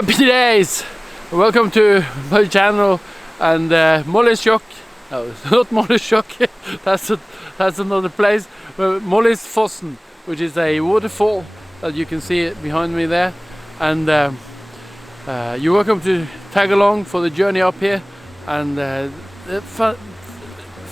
Happy days! Welcome to my channel and Mollisfossen. No, it's not Mollisfossen. that's another place. Mollisfossen, which is a waterfall that you can see behind me there. And you're welcome to tag along for the journey up here. And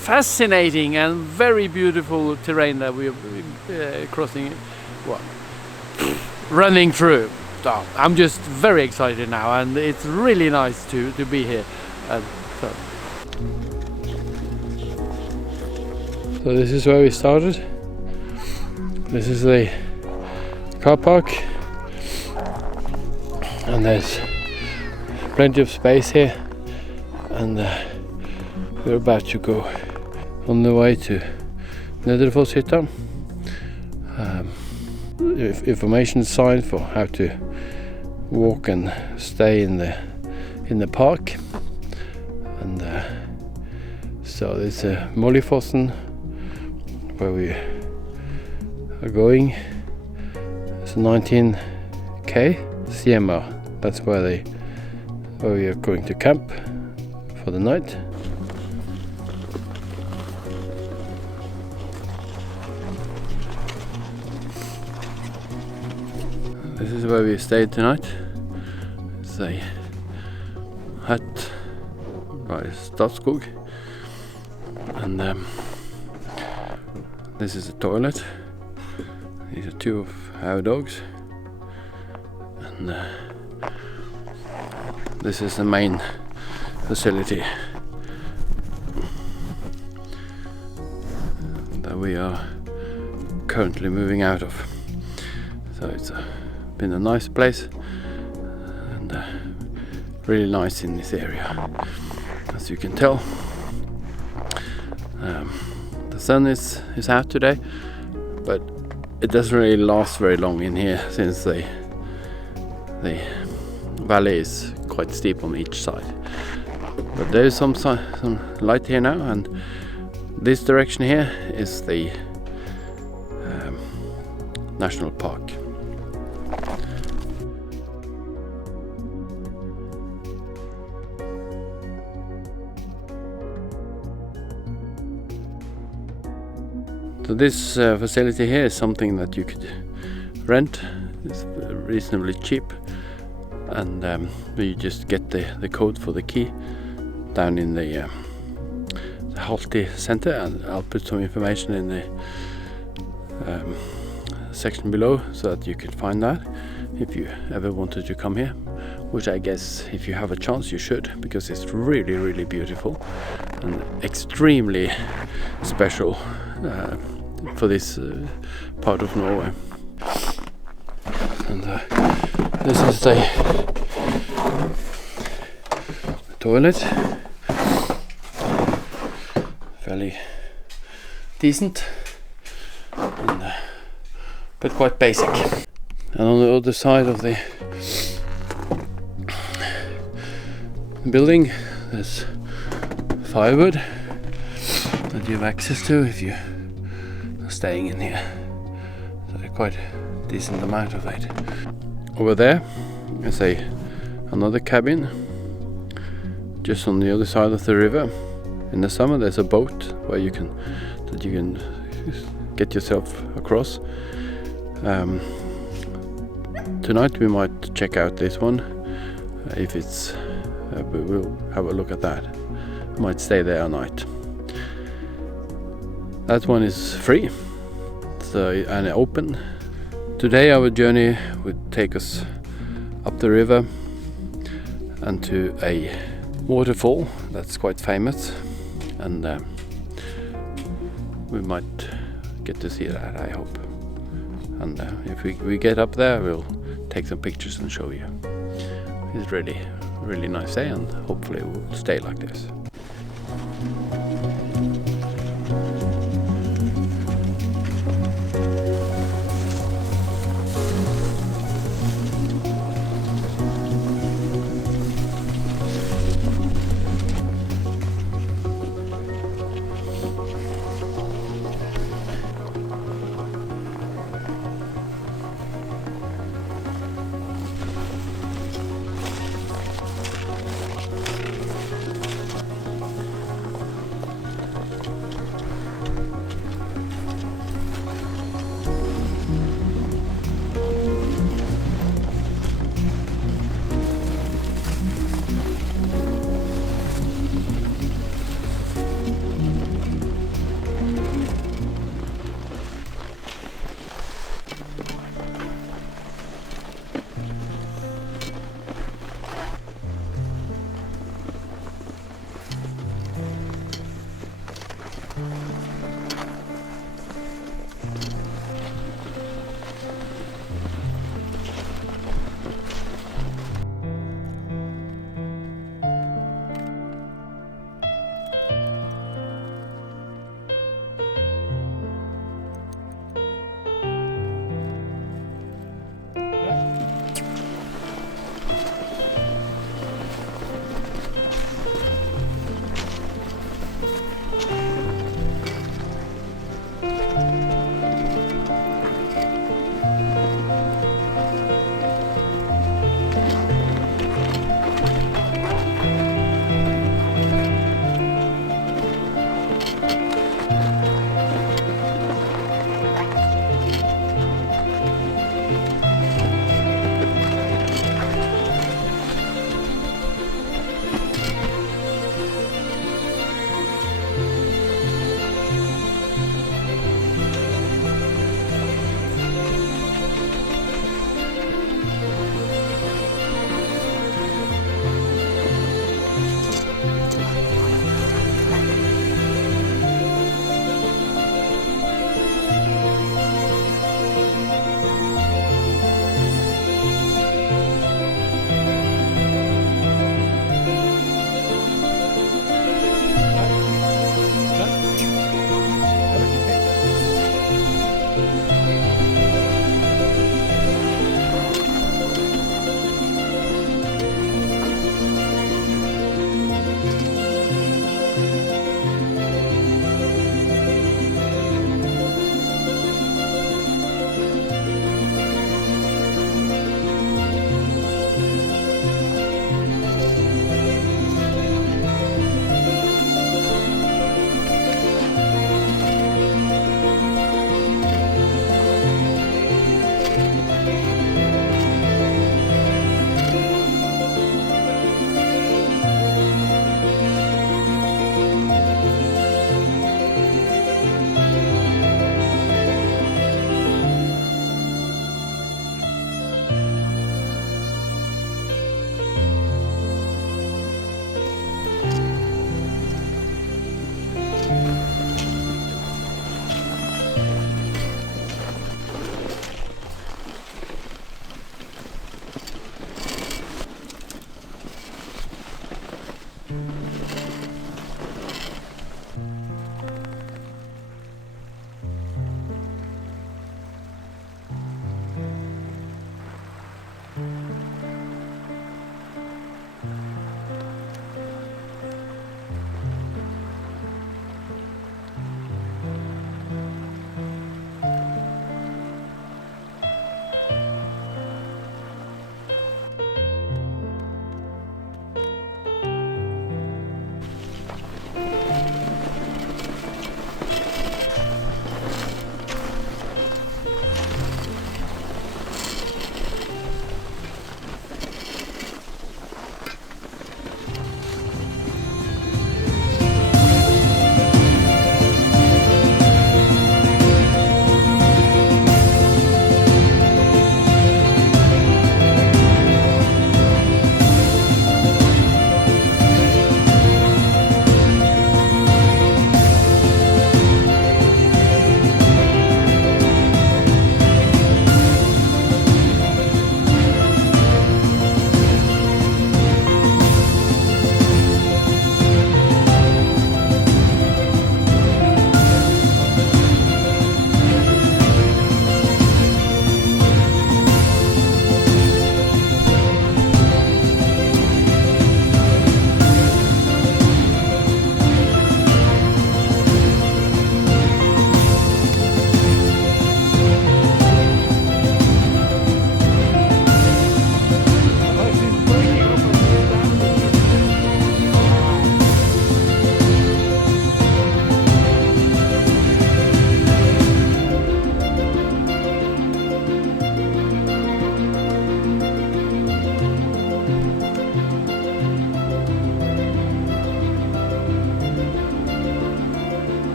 fascinating and very beautiful terrain that we're crossing, well, running through. So I'm just very excited now, and it's really nice to be here. So this is where we started. This is the car park, and there's plenty of space here, and we're about to go on the way to Norway. Information sign for how to walk and stay in the park, and so there's a Mollisfossen where we are going. It's 19k CMR. That's where we are going to camp for the night. This is where we stayed tonight. It's a hut by Statskog, and this is a toilet. These are two of our dogs, and this is the main facility that we are currently moving out of. So it's been a nice place, and really nice in this area, as you can tell. The sun is out today, but it doesn't really last very long in here, since the valley is quite steep on each side. But there is some light here now, and this direction here is the national park. So this facility here is something that you could rent. It's reasonably cheap, and you just get the code for the key down in the Halti center, and I'll put some information in the section below so that you can find that if you ever wanted to come here, which I guess if you have a chance you should, because it's really beautiful and extremely special for this part of Norway. And this is the toilet, fairly decent, and, but quite basic. And on the other side of the building there's firewood that you have access to if you are staying in here. So quite a decent amount of it. Over there is another cabin just on the other side of the river. In the summer there's a boat where you can get yourself across. Tonight we might check out this one. If it's we'll have a look at that. Might stay there a night. That one is free, so, and open. Today our journey would take us up the river and to a waterfall that's quite famous, and we might get to see that, I hope. And if we get up there, we'll take some pictures and show you. It's really nice day, and hopefully it will stay like this.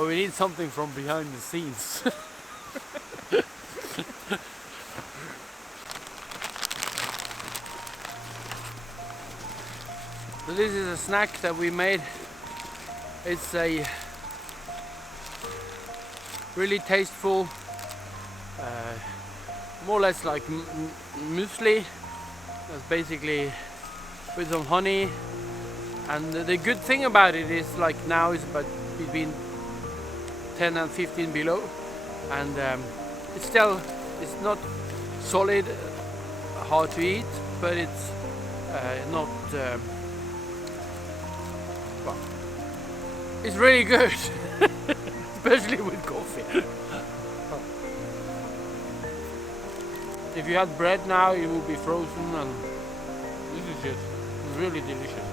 But we need something from behind the scenes. So this is a snack that we made. It's a really tasteful, more or less like muesli. That's basically with some honey. And the good thing about it is, like, now it's about between 10 and 15 below, and it's not solid, hard to eat, but it's not well, it's really good. Especially with coffee. If you had bread now, it would be frozen, and this is just really delicious.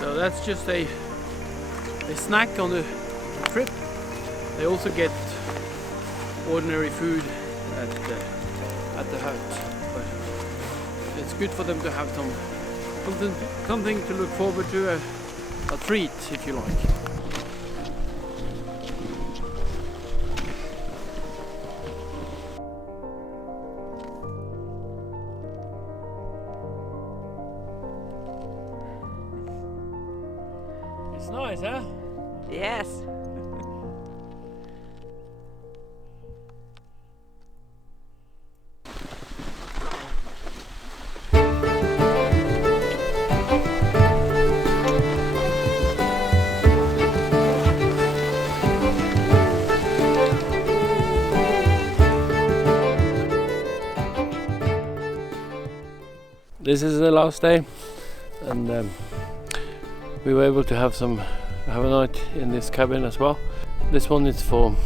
So that's just a snack on the trip. They also get ordinary food at the hut, but it's good for them to have something to look forward to, a treat, if you like. It's nice, huh? Yes. This is the last day, and we were able to have a night in this cabin as well. This one is for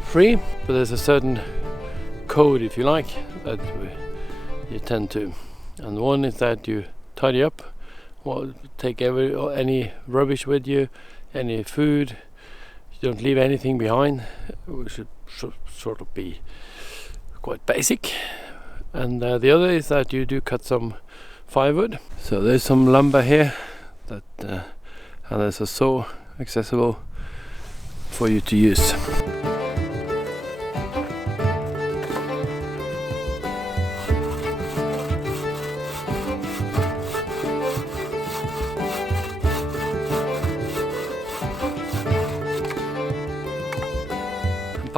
free, but there's a certain code, if you like, that you tend to. And one is that you tidy up, well, take any rubbish with you, any food. You don't leave anything behind, which should sort of be quite basic. And the other is that you do cut some firewood. So there's some lumber here, that and there's a saw accessible for you to use.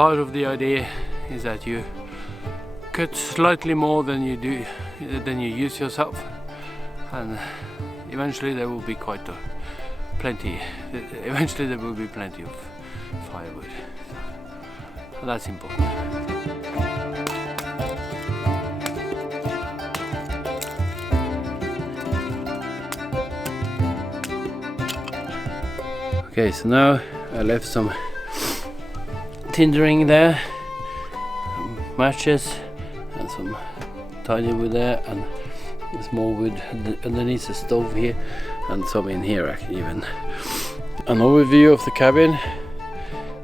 part of the idea is that you cut slightly more than you use yourself, and eventually there will be plenty of firewood. So that's important. Okay, so now I left some tindering there, some matches and some tiny wood there, and there's more wood underneath the stove here, and some in here actually. Even an overview of the cabin.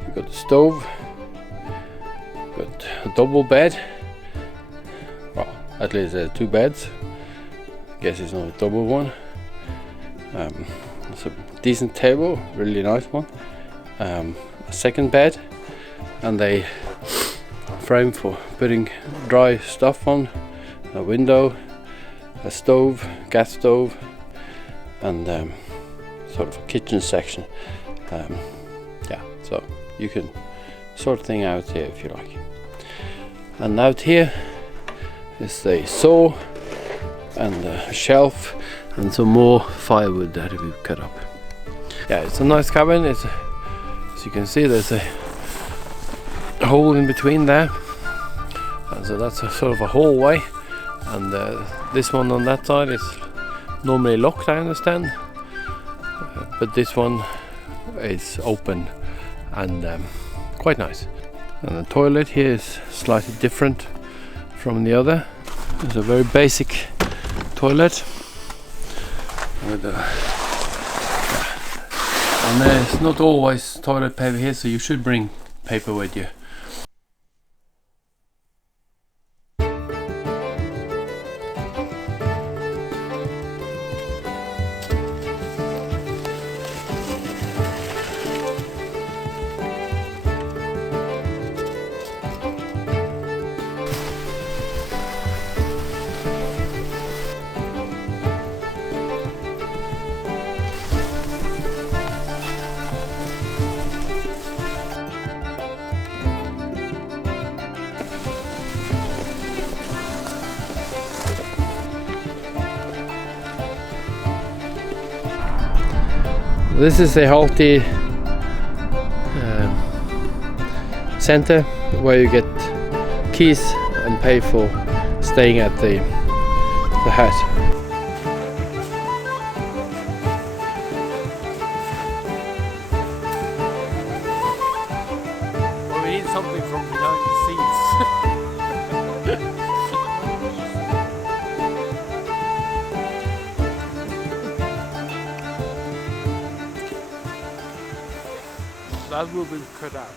You've got the stove, got a double bed, well at least there are 2 beds, I guess it's not a double one. It's a decent table, really nice one. A second bed, and a frame for putting dry stuff on, a window, a stove, gas stove, and sort of a kitchen section. Yeah, so you can sort thing out here if you like. And out here is the saw and a shelf and some more firewood that we've cut up. Yeah, it's a nice cabin. As you can see, there's a hole in between there, and so that's a sort of a hallway, and this one on that side is normally locked, I understand, but this one is open and quite nice. And the toilet here is slightly different from the other. It's a very basic toilet with and there's not always toilet paper here, so you should bring paper with you. This is the Halti center where you get keys and pay for staying at the hut. Well, we need something from behind the scenes. That will be cut out.